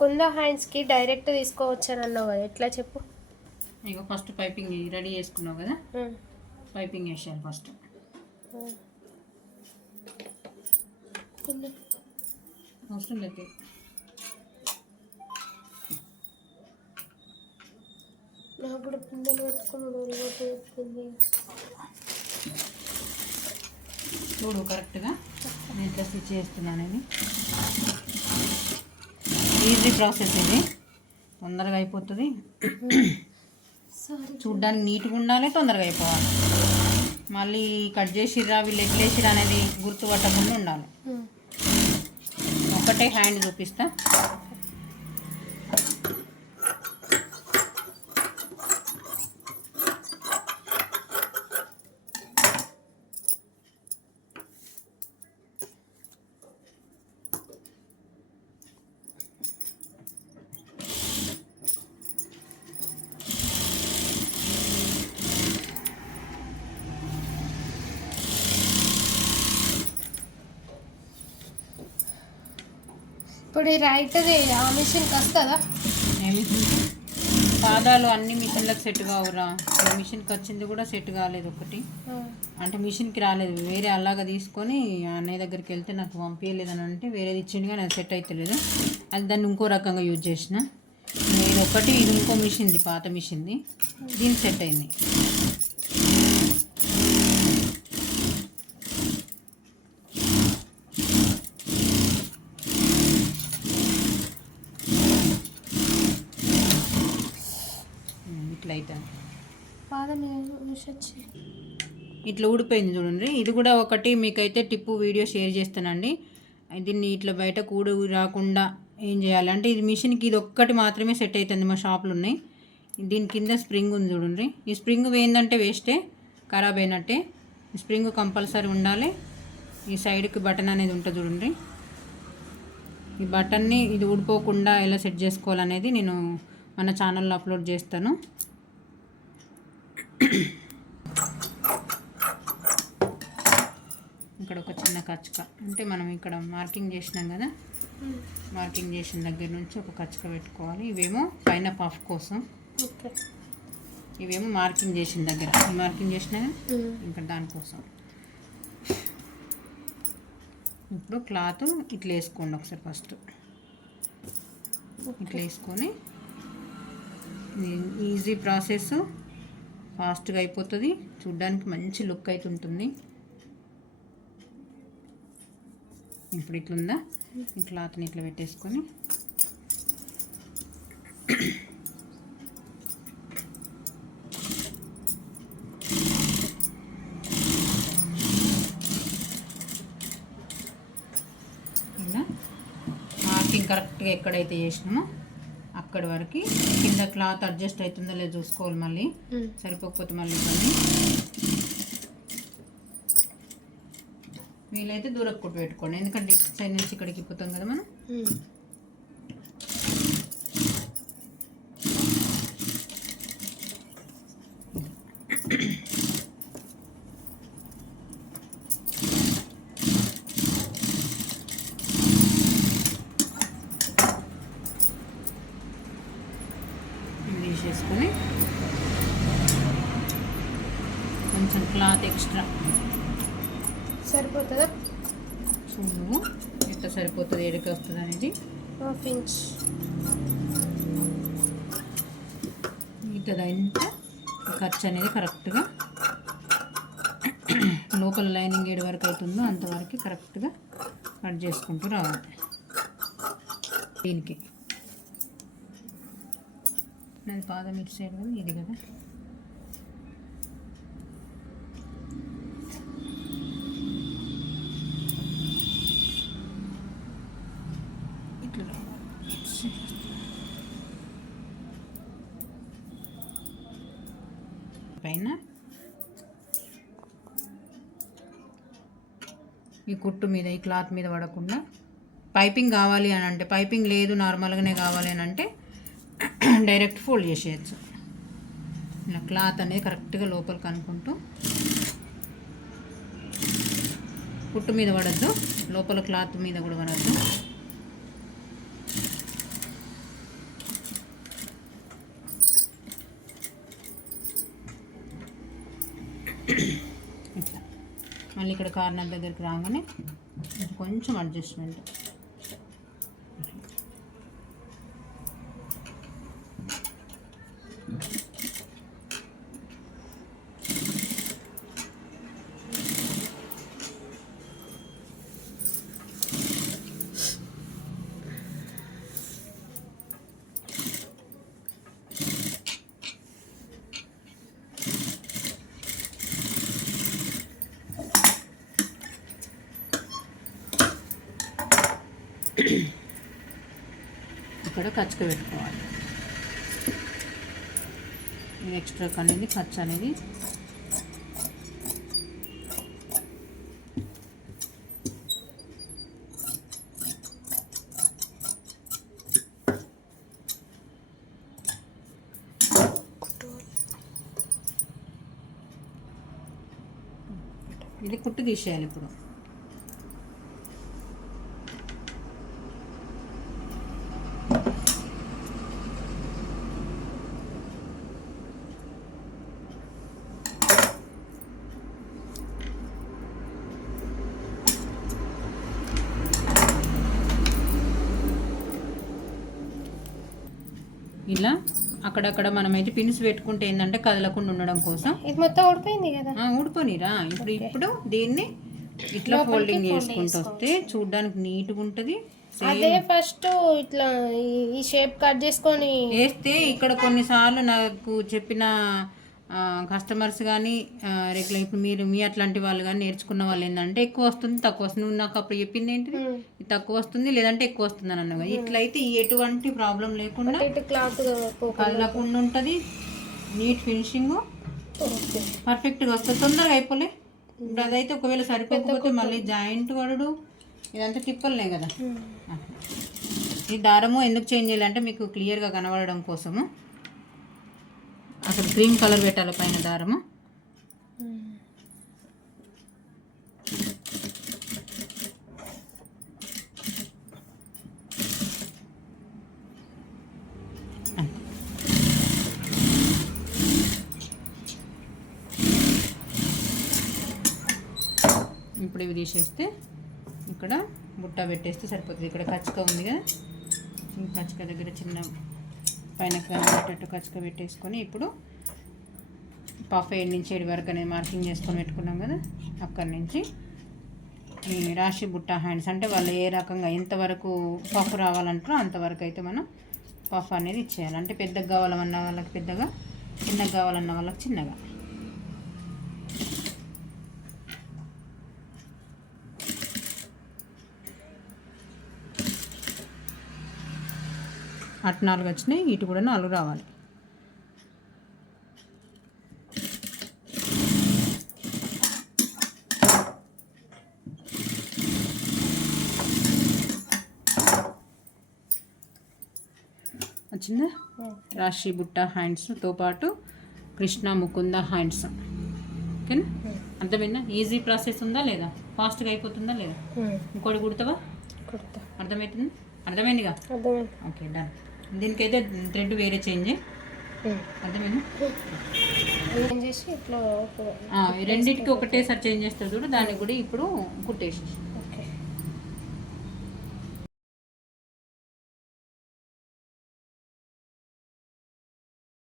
కుంద హ్యాండ్స్కి డైరెక్ట్ తీసుకోవచ్చు అని అన్నావు కదా, ఎట్లా చెప్పు. ఇక ఫస్ట్ పైపింగ్ రెడీ చేసుకున్నావు కదా, పైపింగ్ వేసాను ఫస్ట్. అవసరం లేదు, నాకు కూడా పిందెలు పెట్టుకుని చూడు కరెక్ట్గా నేను ఎట్లా స్టిచ్ చేస్తున్నానని. ఈజీ ప్రాసెస్ ఇది, తొందరగా అయిపోతుంది. చూడ్డానికి నీట్గా ఉండాలి, తొందరగా అయిపోవాలి. మళ్ళీ కట్ చేసిర్రా వీళ్ళు ఎట్లేసిరా అనేది గుర్తుపట్టకుండా ఉండాలి. ఒకటే హ్యాండ్ చూపిస్తా. ఇప్పుడు రైట్ది ఆ మిషన్కి వస్తుందా? పాదాలు అన్ని మిషన్లకు సెట్ కావురా. మిషన్కి వచ్చింది కూడా సెట్ కాలేదు ఒకటి, అంటే మిషన్కి రాలేదు. వేరే అలాగా తీసుకొని అన్నయ్య దగ్గరికి వెళ్తే నాకు పంపించలేదని అంటే వేరేది ఇచ్చింది కానీ అది సెట్ అవుతలేదు. అది దాన్ని ఇంకో రకంగా యూజ్ చేసిన. ఇది ఒకటి, ఇది ఇంకో మిషన్ది, పాత మిషన్ది, దీనికి సెట్ అయింది. ఇట్లా ఊడిపోయింది చూడండి. ఇది కూడా ఒకటి మీకైతే టిప్పు వీడియో షేర్ చేస్తానండి. దీన్ని ఇట్లా బయట కూడ రాకుండా ఏం చేయాలంటే, ఇది మిషన్కి ఇది ఒక్కటి మాత్రమే సెట్ అవుతుంది. మా షాపులు ఉన్నాయి. దీని కింద స్ప్రింగ్ ఉంది చూడండి. ఈ స్ప్రింగ్ వేయిందంటే వేస్టే, ఖరాబ్ అయినట్టే. ఈ స్ప్రింగ్ కంపల్సరీ ఉండాలి. ఈ సైడ్కి బటన్ అనేది ఉంటుంది చూడండి. ఈ బటన్ని ఇది ఊడిపోకుండా ఎలా సెట్ చేసుకోవాలనేది నేను మన ఛానల్లో అప్లోడ్ చేస్తాను. ఇక్కడ ఒక చిన్న కచ్చక, అంటే మనం ఇక్కడ మార్కింగ్ చేసినాం కదా, మార్కింగ్ చేసిన దగ్గర నుంచి ఒక కచ్చక పెట్టుకోవాలి. ఇవేమో పైన పఫ్ కోసం, ఇవేమో మార్కింగ్ చేసిన దగ్గర, మార్కింగ్ చేసినా ఇంకా దానికోసం. ఇప్పుడు క్లాత్ ఇట్లా వేసుకోండి ఒకసారి. ఫస్ట్ ఇట్లా వేసుకొని, ఈజీ ప్రాసెస్, ఫాస్ట్గా అయిపోతుంది. చూడ్డానికి మంచి లుక్ అయితే ఉంటుంది. ఇప్పుడు ఇట్లుందా, ఈ క్లాత్ని ఇట్లా పెట్టేసుకొని ఇలా మార్కింగ్ కరెక్ట్గా ఎక్కడైతే చేసినామో అక్కడి వరకు కింద క్లాత్ అడ్జస్ట్ అవుతుందో లేదో చూసుకోవాలి. మళ్ళీ సరిపోకపోతే మళ్ళీ ఇబ్బంది. వీలైతే దూరకు కుట్టు పెట్టుకోండి, ఎందుకంటే సైడ్ నుంచి ఇక్కడికి ఇప్పుతాం కదా మనం. తీసేసుకొని కొంచెం క్లాత్ ఎక్స్ట్రా సరిపోతుందా? చూడు ఎట్లా సరిపోతుంది, ఏడికి వస్తుంది అనేది. ½ ఇంచ్ మిగతాది అంతా ఖర్చు అనేది కరెక్ట్గా లోపల లైనింగ్ ఏడు వరకు అవుతుందో అంతవరకు కరెక్ట్గా కట్ చేసుకుంటూ రావాలి. దీనికి నాది పాదం ఇటు సైడ్ కదా, ఇది కదా. పైన ఈ కుట్టు మీద, ఈ క్లాత్ మీద పడకుండా పైపింగ్ కావాలి అని అంటే, పైపింగ్ లేదు నార్మల్గానే కావాలి అని అంటే డైరెక్ట్ ఫోల్డ్ చేసేయచ్చు. ఇలా క్లాత్ అనేది కరెక్ట్గా లోపలికి అనుకుంటూ, కుట్టు మీద పడద్దు, లోపల క్లాత్ మీద కూడా పడద్దు. ఇక్కడ కార్నర్ దగ్గరికి రాగానే కొంచెం అడ్జస్ట్మెంట్. ఇక్కడ కచ్చక పెట్టుకోవాలి. ఇది ఎక్స్ట్రా అనేది ఖర్చు అనేది ఇది కుట్టు తీసేయాలి ఇప్పుడు. ఇలా అక్కడక్కడ మనమైతే పిన్స్ పెట్టుకుంటే ఏంటంటే కదలకుండా ఉండడం కోసం. ఇది మొత్తం ఊడిపోయింది కదా. ఊడిపోనిరా. ఇప్పుడు దీన్ని ఇట్లా ఫోల్డింగ్ చేసుకుంటూ వస్తే చూడడానికి నీట్గా ఉంటుంది. అదే ఫస్ట్ ఇట్లా ఈ షేప్ కట్ చేసుకొని వేస్తే ఇక్కడ కొన్నిసార్లు నాకు చెప్పిన కస్టమర్స్ కానీ రెగ్యులర్ ఇప్పుడు మీరు మీ అట్లాంటి వాళ్ళు కానీ నేర్చుకున్న వాళ్ళు ఏంటంటే ఎక్కువ వస్తుంది తక్కువ వస్తుంది. నువ్వు నాకు అప్పుడు చెప్పింది ఏంటిది, తక్కువ వస్తుంది లేదంటే ఎక్కువ వస్తుంది అని అన్నావు. ఇట్లయితే ఎటువంటి ప్రాబ్లం లేకుండా క్లాత్ కదలకుండా ఉంటుంది. నీట్ ఫినిషింగ్ పర్ఫెక్ట్గా వస్తుంది. తొందరగా అయిపోలే. ఇప్పుడు అదైతే ఒకవేళ సరిపోకపోతే మళ్ళీ జాయింట్ పడడు. ఇదంతా టిప్పలనే కదా. ఈ దారము ఎందుకు చేంజ్ చేయాలంటే మీకు క్లియర్గా కనబడడం కోసము. అక్కడ క్రీమ్ కలర్ పెట్టాలి పైన దారము. ఇప్పుడు ఇవి తీసేస్తే ఇక్కడ బుట్ట పెట్టేస్తే సరిపోతుంది. ఇక్కడ కచ్చక ఉంది కదా, ఈ కచ్చక దగ్గర చిన్న పైన కట్టేటట్టు కచ్చక పెట్టేసుకొని ఇప్పుడు పఫ్ 7 నుంచి 7 వరకు అనేది మార్కింగ్ చేసుకొని పెట్టుకున్నాం కదా. అక్కడి నుంచి ఈ రాశి బుట్ట హ్యాండ్స్ అంటే వాళ్ళు ఏ రకంగా ఎంతవరకు పఫ్ రావాలంటారో అంతవరకు అయితే మనం పఫ్ అనేది ఇచ్చేయాలి. అంటే పెద్దగా కావాలన్న వాళ్ళకి పెద్దగా, చిన్నగా కావాలన్న వాళ్ళకి చిన్నగా. అటు 4 వచ్చినాయి, ఇటు కూడా 4 రావాలి. వచ్చిందా? రాశి బుట్ట హ్యాండ్స్తో పాటు కృష్ణ ముకుంద హ్యాండ్స్. ఓకేనా? అర్థమైందా? ఈజీ ప్రాసెస్ ఉందా లేదా? ఫాస్ట్గా అయిపోతుందా లేదా? ఇంకోటి కుడతావా? అర్థమవుతుంది? అర్థమైందిగా? Okay, done. దీనికైతే థ్రెడ్ వేరే చేంజ్. అర్థమైంది? రెండింటికి ఒకటేసారి చేంజ్ చేస్తుంది చూడు. దానికి కూడా ఇప్పుడు కుట్టేసి